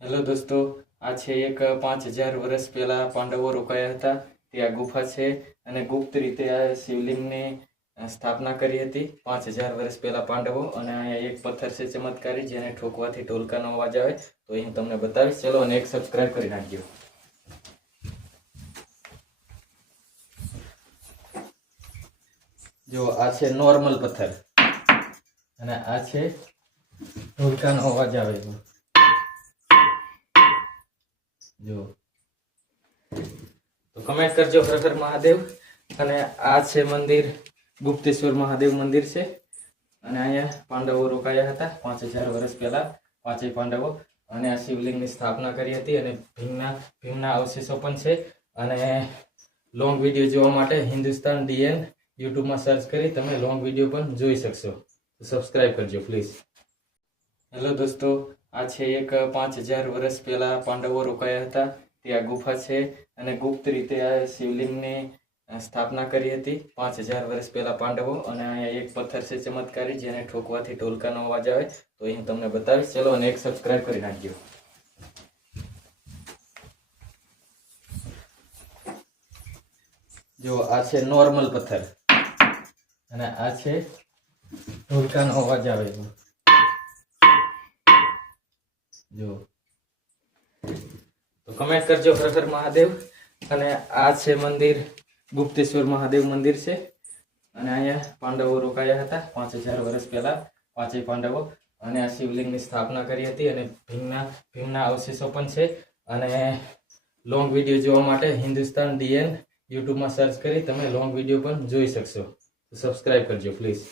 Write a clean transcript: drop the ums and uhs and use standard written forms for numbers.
Hello દોસ્તો, આ છે એક 5000 વર્ષ પહેલા પાંડવો રોકાયા હતા તે આ ગુફા છે અને ગુપ્ત રીતે આ શિવલિંગની સ્થાપના કરી હતી 5000 વર્ષ પહેલા પાંડવો. અને અહીંયા એક પથ્થર છે ચમત્કારી, જેને ઠોકવાથી ઢોલકાનો અવાજ આવે, તો એ હું તમને બતાવીશ. ચલો, અને એક સબસ્ક્રાઇબ કરી નાખજો. જો આ છે નોર્મલ પથ્થર અને આ છે ઢોલકાનો અવાજ આવે છે. જો તો કમેન્ટ કરજો હર હર મહાદેવ. અને આ છે મંદિર, ગુપ્તેશ્વર મહાદેવ મંદિર છે. અને અહીંયા પાંડવો રોકાયા હતા 5000 વર્ષ પહેલા, પાંચેય પાંડવો. અને આ શિવલિંગની સ્થાપના કરી હતી અને ભીમના અવશેષો પણ છે. અને લોંગ વિડીયો જોવા માટે હિન્દુસ્તાન ડીએન યુટ્યુબમાં સર્ચ કરી તમે લોંગ વિડીયો પણ જોઈ શકશો. તો સબસ્ક્રાઇબ કરજો પ્લીઝ. હેલો દોસ્તો, આ છે એક 5000 વર્ષ પહેલા પાંડવો રોકાયા હતા તે આ ગુફા છે અને ગુપ્ત રીતે આ શિવલિંગની સ્થાપના કરી હતી 5000 વર્ષ પહેલા પાંડવો. અને અહીંયા એક પથ્થર છે ચમત્કારી, જેને ઠોકવાથી ઢોલકાનો અવાજ આવે, તો એ હું તમને બતાવીશ. ચલો, અને એક સબસ્ક્રાઇબ કરી નાખજો. જો આ છે નોર્મલ પથ્થર અને આ છે ઢોલકાનો અવાજ આવે છે. જો તો કમેન્ટ કરજો હર હર મહાદેવ. અને આ છે મંદિર, ગુપ્તેશ્વર મહાદેવ મંદિર છે. અને અહીંયા પાંડવો રોકાયા હતા 5000 વર્ષ પહેલા, પાંચેય પાંડવો. અને આ શિવલિંગની સ્થાપના કરી હતી અને ભીમના અવશેષો પણ છે. અને લોંગ વિડીયો જોવા માટે હિન્દુસ્તાન ડીએન યુટ્યુબમાં સર્ચ કરી તમે લોંગ વિડીયો પણ જોઈ શકશો. તો સબસ્ક્રાઇબ કરજો પ્લીઝ.